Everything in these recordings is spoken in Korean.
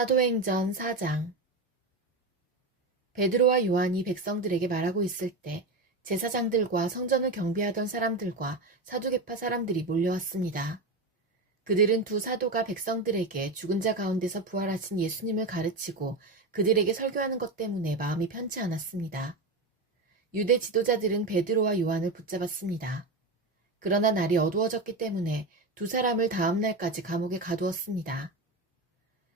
사도행전 4장. 베드로와 요한이 백성들에게 말하고 있을 때 제사장들과 성전을 경비하던 사람들과 사두개파 사람들이 몰려왔습니다. 그들은 두 사도가 백성들에게 죽은 자 가운데서 부활하신 예수님을 가르치고 그들에게 설교하는 것 때문에 마음이 편치 않았습니다. 유대 지도자들은 베드로와 요한을 붙잡았습니다. 그러나 날이 어두워졌기 때문에 두 사람을 다음 날까지 감옥에 가두었습니다.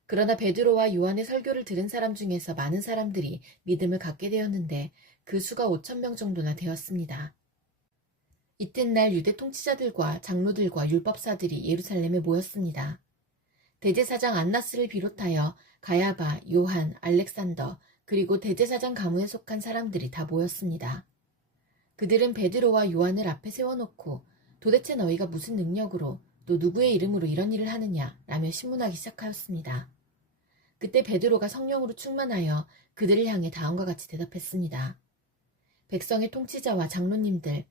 그러나 베드로와 요한의 설교를 들은 사람 중에서 많은 사람들이 믿음을 갖게 되었는데 그 수가 5,000명 정도나 되었습니다. 이튿날 유대 통치자들과 장로들과 율법사들이 예루살렘에 모였습니다. 대제사장 안나스를 비롯하여 가야바, 요한, 알렉산더, 그리고 대제사장 가문에 속한 사람들이 다 모였습니다. 그들은 베드로와 요한을 앞에 세워놓고 도대체 너희가 무슨 능력으로 또 누구의 이름으로 이런 일을 하느냐 라며 신문하기 시작하였습니다. 그때 베드로가 성령으로 충만하여 그들을 향해 다음과 같이 대답했습니다. 백성의 통치자와 장로님들,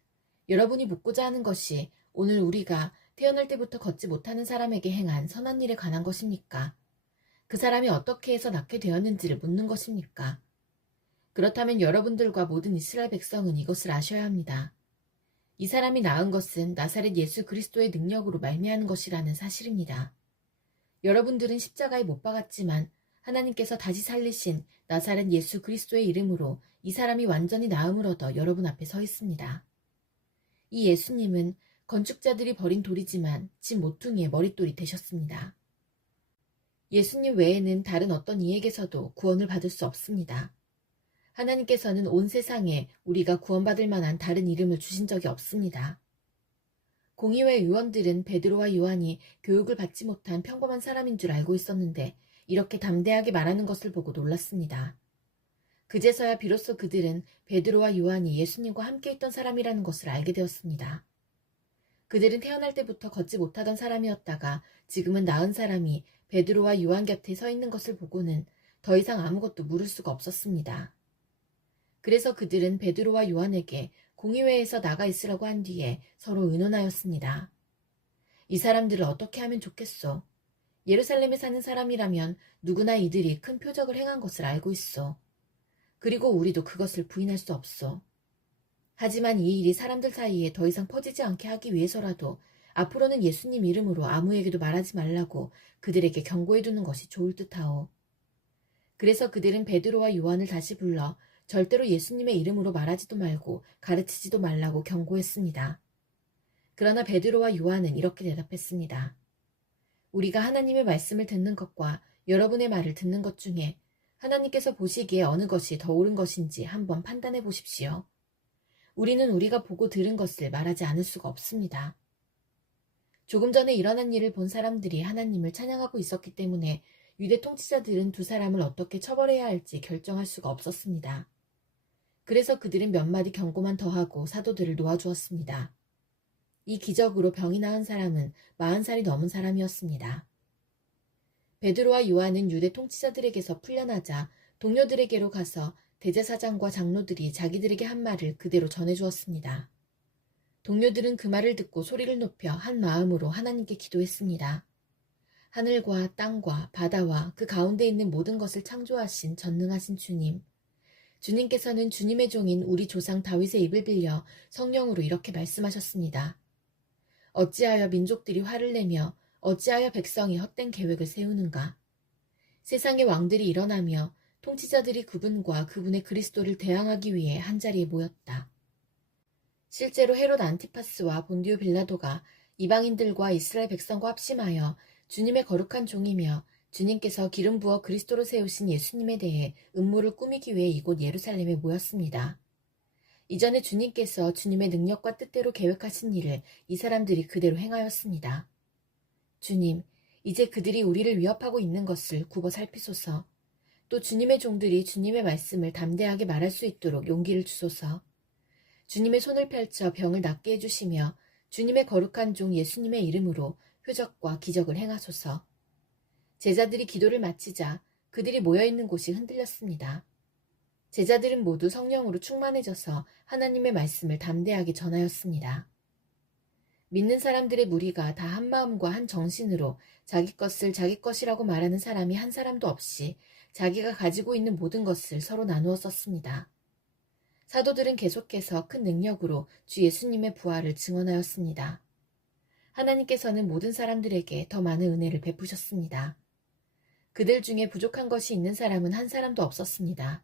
여러분이 묻고자 하는 것이 오늘 우리가 태어날 때부터 걷지 못하는 사람에게 행한 선한 일에 관한 것입니까? 그 사람이 어떻게 해서 낳게 되었는지를 묻는 것입니까? 그렇다면 여러분들과 모든 이스라엘 백성은 이것을 아셔야 합니다. 이 사람이 낳은 것은 나사렛 예수 그리스도의 능력으로 말미암은 것이라는 사실입니다. 여러분들은 십자가에 못 박았지만 하나님께서 다시 살리신 나사렛 예수 그리스도의 이름으로 이 사람이 완전히 나음을 얻어 여러분 앞에 서 있습니다. 이 예수님은 건축자들이 버린 돌이지만 집 모퉁이의 머릿돌이 되셨습니다. 예수님 외에는 다른 어떤 이에게서도 구원을 받을 수 없습니다. 하나님께서는 온 세상에 우리가 구원받을 만한 다른 이름을 주신 적이 없습니다. 공의회 의원들은 베드로와 요한이 교육을 받지 못한 평범한 사람인 줄 알고 있었는데 이렇게 담대하게 말하는 것을 보고 놀랐습니다. 그제서야 비로소 그들은 베드로와 요한이 예수님과 함께 있던 사람이라는 것을 알게 되었습니다. 그들은 태어날 때부터 걷지 못하던 사람이었다가 지금은 나은 사람이 베드로와 요한 곁에 서 있는 것을 보고는 더 이상 아무것도 물을 수가 없었습니다. 그래서 그들은 베드로와 요한에게 공의회에서 나가 있으라고 한 뒤에 서로 의논하였습니다. 이 사람들을 어떻게 하면 좋겠소? 예루살렘에 사는 사람이라면 누구나 이들이 큰 표적을 행한 것을 알고 있어. 그리고 우리도 그것을 부인할 수 없어. 하지만 이 일이 사람들 사이에 더 이상 퍼지지 않게 하기 위해서라도 앞으로는 예수님 이름으로 아무에게도 말하지 말라고 그들에게 경고해 두는 것이 좋을 듯하오. 그래서 그들은 베드로와 요한을 다시 불러 절대로 예수님의 이름으로 말하지도 말고 가르치지도 말라고 경고했습니다. 그러나 베드로와 요한은 이렇게 대답했습니다. 우리가 하나님의 말씀을 듣는 것과 여러분의 말을 듣는 것 중에 하나님께서 보시기에 어느 것이 더 옳은 것인지 한번 판단해 보십시오. 우리는 우리가 보고 들은 것을 말하지 않을 수가 없습니다. 조금 전에 일어난 일을 본 사람들이 하나님을 찬양하고 있었기 때문에 유대 통치자들은 두 사람을 어떻게 처벌해야 할지 결정할 수가 없었습니다. 그래서 그들은 몇 마디 경고만 더하고 사도들을 놓아주었습니다. 이 기적으로 병이 나은 사람은 40살이 넘은 사람이었습니다. 베드로와 요한은 유대 통치자들에게서 풀려나자 동료들에게로 가서 대제사장과 장로들이 자기들에게 한 말을 그대로 전해주었습니다. 동료들은 그 말을 듣고 소리를 높여 한 마음으로 하나님께 기도했습니다. 하늘과 땅과 바다와 그 가운데 있는 모든 것을 창조하신 전능하신 주님, 주님께서는 주님의 종인 우리 조상 다윗의 입을 빌려 성령으로 이렇게 말씀하셨습니다. 어찌하여 민족들이 화를 내며 어찌하여 백성이 헛된 계획을 세우는가? 세상의 왕들이 일어나며 통치자들이 그분과 그분의 그리스도를 대항하기 위해 한자리에 모였다. 실제로 헤롯 안티파스와 본디오 빌라도가 이방인들과 이스라엘 백성과 합심하여 주님의 거룩한 종이며 주님께서 기름 부어 그리스도로 세우신 예수님에 대해 음모를 꾸미기 위해 이곳 예루살렘에 모였습니다. 이전에 주님께서 주님의 능력과 뜻대로 계획하신 일을 이 사람들이 그대로 행하였습니다. 주님, 이제 그들이 우리를 위협하고 있는 것을 굽어 살피소서. 또 주님의 종들이 주님의 말씀을 담대하게 말할 수 있도록 용기를 주소서. 주님의 손을 펼쳐 병을 낫게 해주시며 주님의 거룩한 종 예수님의 이름으로 표적과 기적을 행하소서. 제자들이 기도를 마치자 그들이 모여있는 곳이 흔들렸습니다. 제자들은 모두 성령으로 충만해져서 하나님의 말씀을 담대하게 전하였습니다. 믿는 사람들의 무리가 다 한 마음과 한 정신으로 자기 것을 자기 것이라고 말하는 사람이 한 사람도 없이 자기가 가지고 있는 모든 것을 서로 나누어 썼습니다. 사도들은 계속해서 큰 능력으로 주 예수님의 부활을 증언하였습니다. 하나님께서는 모든 사람들에게 더 많은 은혜를 베푸셨습니다. 그들 중에 부족한 것이 있는 사람은 한 사람도 없었습니다.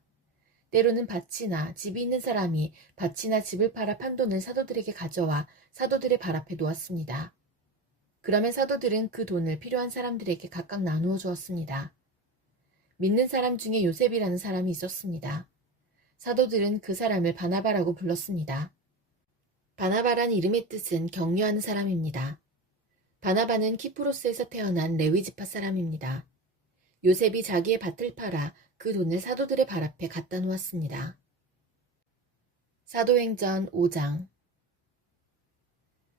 때로는 밭이나 집이 있는 사람이 밭이나 집을 팔아 판 돈을 사도들에게 가져와 사도들의 발 앞에 놓았습니다. 그러면 사도들은 그 돈을 필요한 사람들에게 각각 나누어 주었습니다. 믿는 사람 중에 요셉이라는 사람이 있었습니다. 사도들은 그 사람을 바나바라고 불렀습니다. 바나바란 이름의 뜻은 격려하는 사람입니다. 바나바는 키프로스에서 태어난 레위 지파 사람입니다. 요셉이 자기의 밭을 팔아 그 돈을 사도들의 발 앞에 갖다 놓았습니다. 사도행전 5장.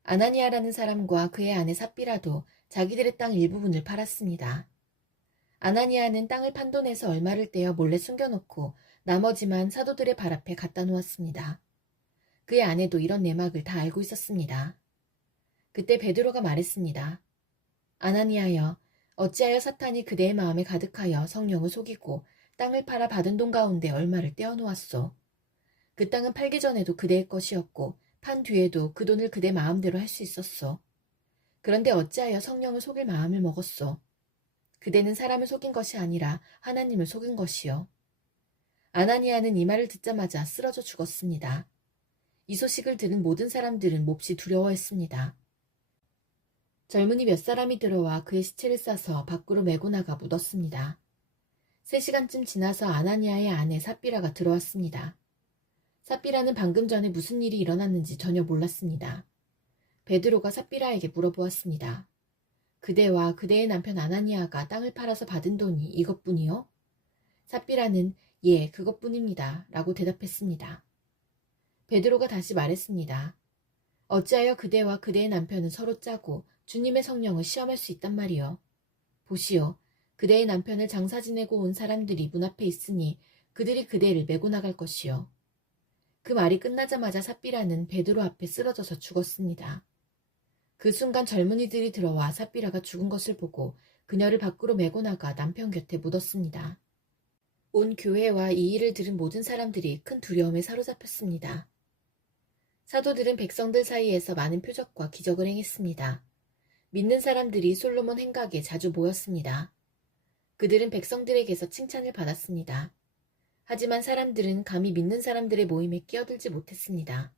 아나니아라는 사람과 그의 아내 삽비라도 자기들의 땅 일부분을 팔았습니다. 아나니아는 땅을 판 돈에서 얼마를 떼어 몰래 숨겨놓고 나머지만 사도들의 발 앞에 갖다 놓았습니다. 그의 아내도 이런 내막을 다 알고 있었습니다. 그때 베드로가 말했습니다. 아나니아여, 어찌하여 사탄이 그대의 마음에 가득하여 성령을 속이고 땅을 팔아 받은 돈 가운데 얼마를 떼어 놓았소. 그 땅은 팔기 전에도 그대의 것이었고 판 뒤에도 그 돈을 그대 마음대로 할 수 있었소. 그런데 어찌하여 성령을 속일 마음을 먹었소. 그대는 사람을 속인 것이 아니라 하나님을 속인 것이요. 아나니아는 이 말을 듣자마자 쓰러져 죽었습니다. 이 소식을 들은 모든 사람들은 몹시 두려워했습니다. 젊은이 몇 사람이 들어와 그의 시체를 싸서 밖으로 메고 나가 묻었습니다. 3시간쯤 지나서 아나니아의 아내 삽비라가 들어왔습니다. 삽비라는 방금 전에 무슨 일이 일어났는지 전혀 몰랐습니다. 베드로가 삽비라에게 물어보았습니다. 그대와 그대의 남편 아나니아가 땅을 팔아서 받은 돈이 이것뿐이요? 삽비라는 예, 그것뿐입니다. 라고 대답했습니다. 베드로가 다시 말했습니다. 어찌하여 그대와 그대의 남편은 서로 짜고 주님의 성령을 시험할 수 있단 말이요. 보시오, 그대의 남편을 장사 지내고 온 사람들이 문 앞에 있으니 그들이 그대를 메고 나갈 것이요. 그 말이 끝나자마자 삽비라는 베드로 앞에 쓰러져서 죽었습니다. 그 순간 젊은이들이 들어와 삽비라가 죽은 것을 보고 그녀를 밖으로 메고 나가 남편 곁에 묻었습니다. 온 교회와 이 일을 들은 모든 사람들이 큰 두려움에 사로잡혔습니다. 사도들은 백성들 사이에서 많은 표적과 기적을 행했습니다. 믿는 사람들이 솔로몬 행각에 자주 모였습니다. 그들은 백성들에게서 칭찬을 받았습니다. 하지만 사람들은 감히 믿는 사람들의 모임에 끼어들지 못했습니다.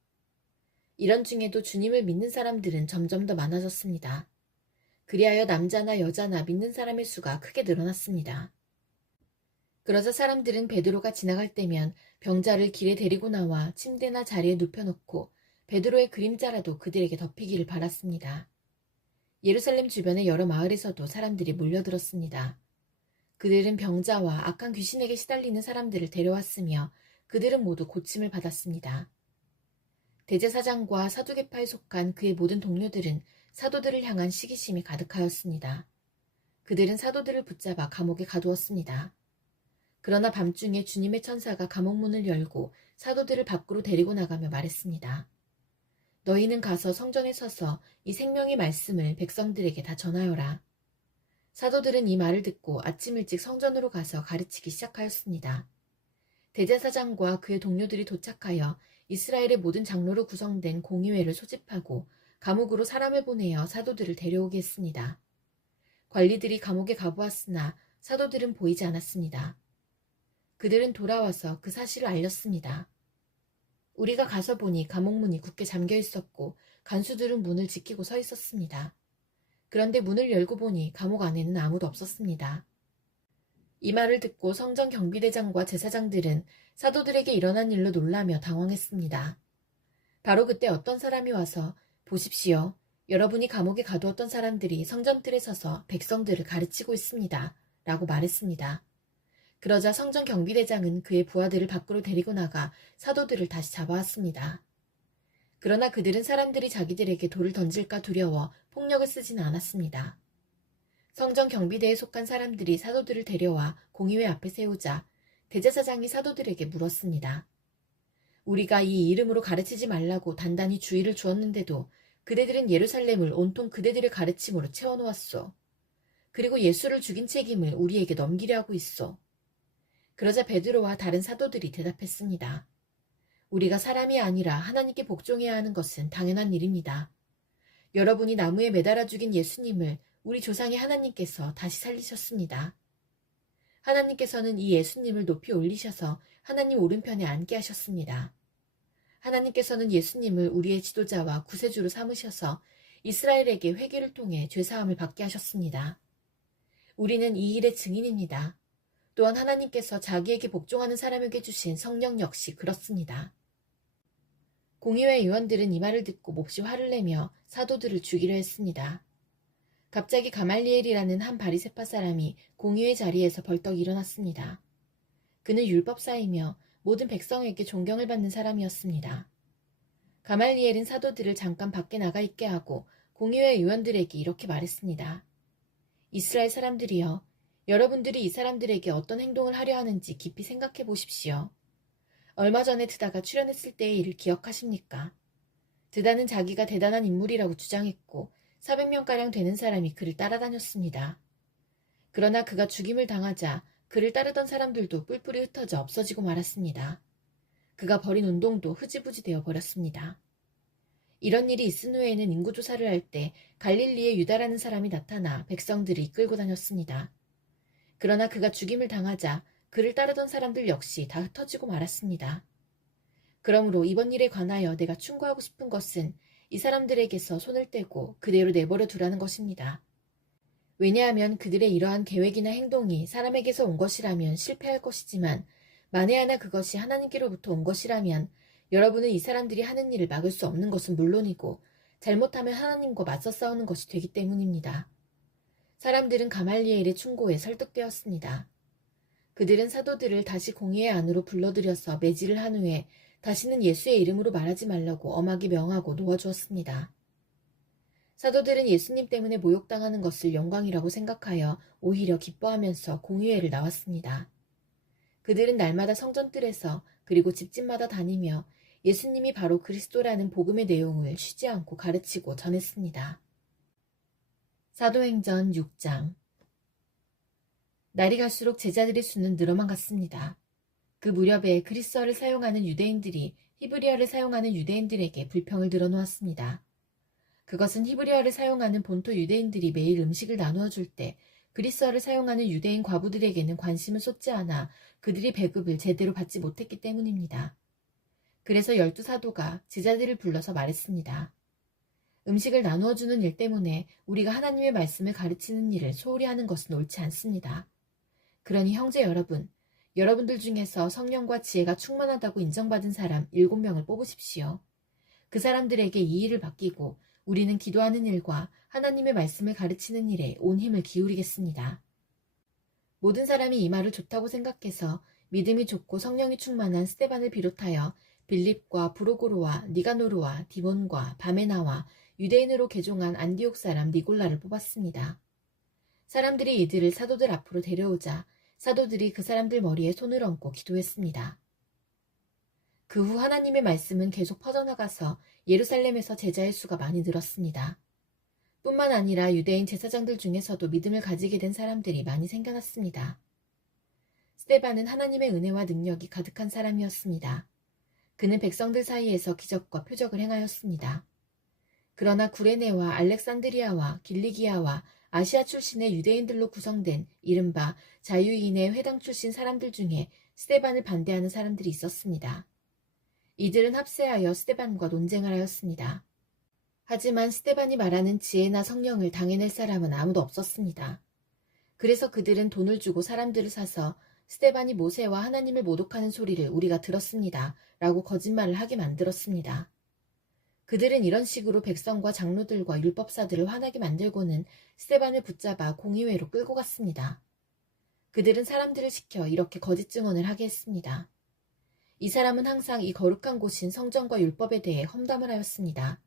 이런 중에도 주님을 믿는 사람들은 점점 더 많아졌습니다. 그리하여 남자나 여자나 믿는 사람의 수가 크게 늘어났습니다. 그러자 사람들은 베드로가 지나갈 때면 병자를 길에 데리고 나와 침대나 자리에 눕혀놓고 베드로의 그림자라도 그들에게 덮이기를 바랐습니다. 예루살렘 주변의 여러 마을에서도 사람들이 몰려들었습니다. 그들은 병자와 악한 귀신에게 시달리는 사람들을 데려왔으며 그들은 모두 고침을 받았습니다. 대제사장과 사두개파에 속한 그의 모든 동료들은 사도들을 향한 시기심이 가득하였습니다. 그들은 사도들을 붙잡아 감옥에 가두었습니다. 그러나 밤중에 주님의 천사가 감옥 문을 열고 사도들을 밖으로 데리고 나가며 말했습니다. 너희는 가서 성전에 서서 이 생명의 말씀을 백성들에게 다 전하여라. 사도들은 이 말을 듣고 아침 일찍 성전으로 가서 가르치기 시작하였습니다. 대제사장과 그의 동료들이 도착하여 이스라엘의 모든 장로로 구성된 공의회를 소집하고 감옥으로 사람을 보내어 사도들을 데려오게 했습니다. 관리들이 감옥에 가보았으나 사도들은 보이지 않았습니다. 그들은 돌아와서 그 사실을 알렸습니다. 우리가 가서 보니 감옥 문이 굳게 잠겨 있었고 간수들은 문을 지키고 서 있었습니다. 그런데 문을 열고 보니 감옥 안에는 아무도 없었습니다. 이 말을 듣고 성전 경비대장과 제사장들은 사도들에게 일어난 일로 놀라며 당황했습니다. 바로 그때 어떤 사람이 와서 보십시오. 여러분이 감옥에 가두었던 사람들이 성전뜰에 서서 백성들을 가르치고 있습니다. 라고 말했습니다. 그러자 성전 경비대장은 그의 부하들을 밖으로 데리고 나가 사도들을 다시 잡아왔습니다. 그러나 그들은 사람들이 자기들에게 돌을 던질까 두려워 폭력을 쓰지는 않았습니다. 성전 경비대에 속한 사람들이 사도들을 데려와 공의회 앞에 세우자 대제사장이 사도들에게 물었습니다. 우리가 이 이름으로 가르치지 말라고 단단히 주의를 주었는데도 그대들은 예루살렘을 온통 그대들의 가르침으로 채워놓았소. 그리고 예수를 죽인 책임을 우리에게 넘기려 하고 있소. 그러자 베드로와 다른 사도들이 대답했습니다. 우리가 사람이 아니라 하나님께 복종해야 하는 것은 당연한 일입니다. 여러분이 나무에 매달아 죽인 예수님을 우리 조상의 하나님께서 다시 살리셨습니다. 하나님께서는 이 예수님을 높이 올리셔서 하나님 오른편에 앉게 하셨습니다. 하나님께서는 예수님을 우리의 지도자와 구세주로 삼으셔서 이스라엘에게 회개를 통해 죄사함을 받게 하셨습니다. 우리는 이 일의 증인입니다. 또한 하나님께서 자기에게 복종하는 사람에게 주신 성령 역시 그렇습니다. 공의회 의원들은 이 말을 듣고 몹시 화를 내며 사도들을 죽이려 했습니다. 갑자기 가말리엘이라는 한 바리새파 사람이 공의회 자리에서 벌떡 일어났습니다. 그는 율법사이며 모든 백성에게 존경을 받는 사람이었습니다. 가말리엘은 사도들을 잠깐 밖에 나가 있게 하고 공의회 의원들에게 이렇게 말했습니다. 이스라엘 사람들이여, 여러분들이 이 사람들에게 어떤 행동을 하려 하는지 깊이 생각해 보십시오. 얼마 전에 드다가 출연했을 때의 일을 기억하십니까? 드다는 자기가 대단한 인물이라고 주장했고 400명가량 되는 사람이 그를 따라다녔습니다. 그러나 그가 죽임을 당하자 그를 따르던 사람들도 뿔뿔이 흩어져 없어지고 말았습니다. 그가 벌인 운동도 흐지부지 되어 버렸습니다. 이런 일이 있은 후에는 인구조사를 할 때 갈릴리의 유다라는 사람이 나타나 백성들을 이끌고 다녔습니다. 그러나 그가 죽임을 당하자 그를 따르던 사람들 역시 다 흩어지고 말았습니다. 그러므로 이번 일에 관하여 내가 충고하고 싶은 것은 이 사람들에게서 손을 떼고 그대로 내버려 두라는 것입니다. 왜냐하면 그들의 이러한 계획이나 행동이 사람에게서 온 것이라면 실패할 것이지만 만에 하나 그것이 하나님께로부터 온 것이라면 여러분은 이 사람들이 하는 일을 막을 수 없는 것은 물론이고 잘못하면 하나님과 맞서 싸우는 것이 되기 때문입니다. 사람들은 가말리엘의 충고에 설득되었습니다. 그들은 사도들을 다시 공의회 안으로 불러들여서 매질을 한 후에 다시는 예수의 이름으로 말하지 말라고 엄하게 명하고 놓아주었습니다. 사도들은 예수님 때문에 모욕당하는 것을 영광이라고 생각하여 오히려 기뻐하면서 공의회를 나왔습니다. 그들은 날마다 성전뜰에서 그리고 집집마다 다니며 예수님이 바로 그리스도라는 복음의 내용을 쉬지 않고 가르치고 전했습니다. 사도행전 6장. 날이 갈수록 제자들의 수는 늘어만 갔습니다. 그 무렵에 그리스어를 사용하는 유대인들이 히브리어를 사용하는 유대인들에게 불평을 들어놓았습니다. 그것은 히브리어를 사용하는 본토 유대인들이 매일 음식을 나누어 줄 때 그리스어를 사용하는 유대인 과부들에게는 관심을 쏟지 않아 그들이 배급을 제대로 받지 못했기 때문입니다. 그래서 12사도가 제자들을 불러서 말했습니다. 음식을 나누어 주는 일 때문에 우리가 하나님의 말씀을 가르치는 일을 소홀히 하는 것은 옳지 않습니다. 그러니 형제 여러분, 여러분들 중에서 성령과 지혜가 충만하다고 인정받은 사람 7명을 뽑으십시오. 그 사람들에게 이 일을 맡기고 우리는 기도하는 일과 하나님의 말씀을 가르치는 일에 온 힘을 기울이겠습니다. 모든 사람이 이 말을 좋다고 생각해서 믿음이 좋고 성령이 충만한 스데반을 비롯하여 빌립과 브로고로와 니가노르와 디몬과 바메나와 유대인으로 개종한 안디옥 사람 니골라를 뽑았습니다. 사람들이 이들을 사도들 앞으로 데려오자 사도들이 그 사람들 머리에 손을 얹고 기도했습니다. 그 후 하나님의 말씀은 계속 퍼져나가서 예루살렘에서 제자의 수가 많이 늘었습니다. 뿐만 아니라 유대인 제사장들 중에서도 믿음을 가지게 된 사람들이 많이 생겨났습니다. 스데반은 하나님의 은혜와 능력이 가득한 사람이었습니다. 그는 백성들 사이에서 기적과 표적을 행하였습니다. 그러나 구레네와 알렉산드리아와 길리기아와 아시아 출신의 유대인들로 구성된 이른바 자유인의 회당 출신 사람들 중에 스데반을 반대하는 사람들이 있었습니다. 이들은 합세하여 스데반과 논쟁을 하였습니다. 하지만 스데반이 말하는 지혜나 성령을 당해낼 사람은 아무도 없었습니다. 그래서 그들은 돈을 주고 사람들을 사서 스데반이 모세와 하나님을 모독하는 소리를 우리가 들었습니다. 라고 거짓말을 하게 만들었습니다. 그들은 이런 식으로 백성과 장로들과 율법사들을 화나게 만들고는 스데반을 붙잡아 공의회로 끌고 갔습니다. 그들은 사람들을 시켜 이렇게 거짓 증언을 하게 했습니다. 이 사람은 항상 이 거룩한 곳인 성전과 율법에 대해 험담을 하였습니다.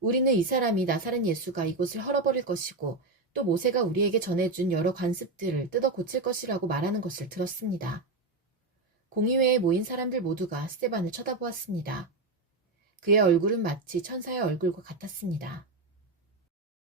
우리는 이 사람이 나사렛 예수가 이곳을 헐어버릴 것이고 또 모세가 우리에게 전해준 여러 관습들을 뜯어 고칠 것이라고 말하는 것을 들었습니다. 공의회에 모인 사람들 모두가 스데반을 쳐다보았습니다. 그의 얼굴은 마치 천사의 얼굴과 같았습니다.